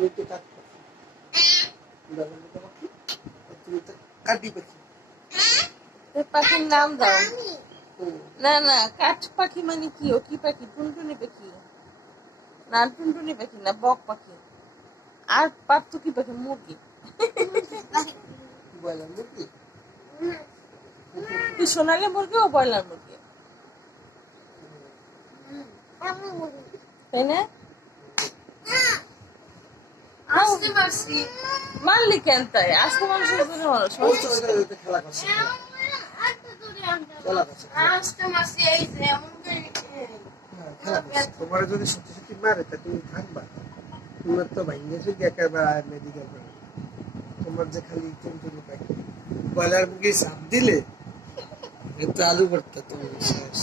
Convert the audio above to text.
তুমি তো কাট তুমি তো কাটি পাখি পাখির নাম দাও। না না, কাঠ পাখি মানে কি? ও কি পাখি? টুনটুনি পাখি না, টুনটুনি পাখি না, বক পাখি। আর পারতো কি পাখি? মুরগি। ব্রয়লার মুরগি, তুই সোনালি মুরগি ও ব্রয়লার মুরগি, তাই না? মারলি কেন? তাই আসতে মানুষের খেলা করছে তোমার যদি সত্যি সত্যি মারে তা তুমি থাকবা? তোমার তো ভাইঙ্গেছে একেবারে মেডিকেল করে। তোমার যে খালি টুনটুনি পাখি ব্রয়লার মুরগি সাপ দিলে কিন্তু আলু ভর্তা তুমি শেষ।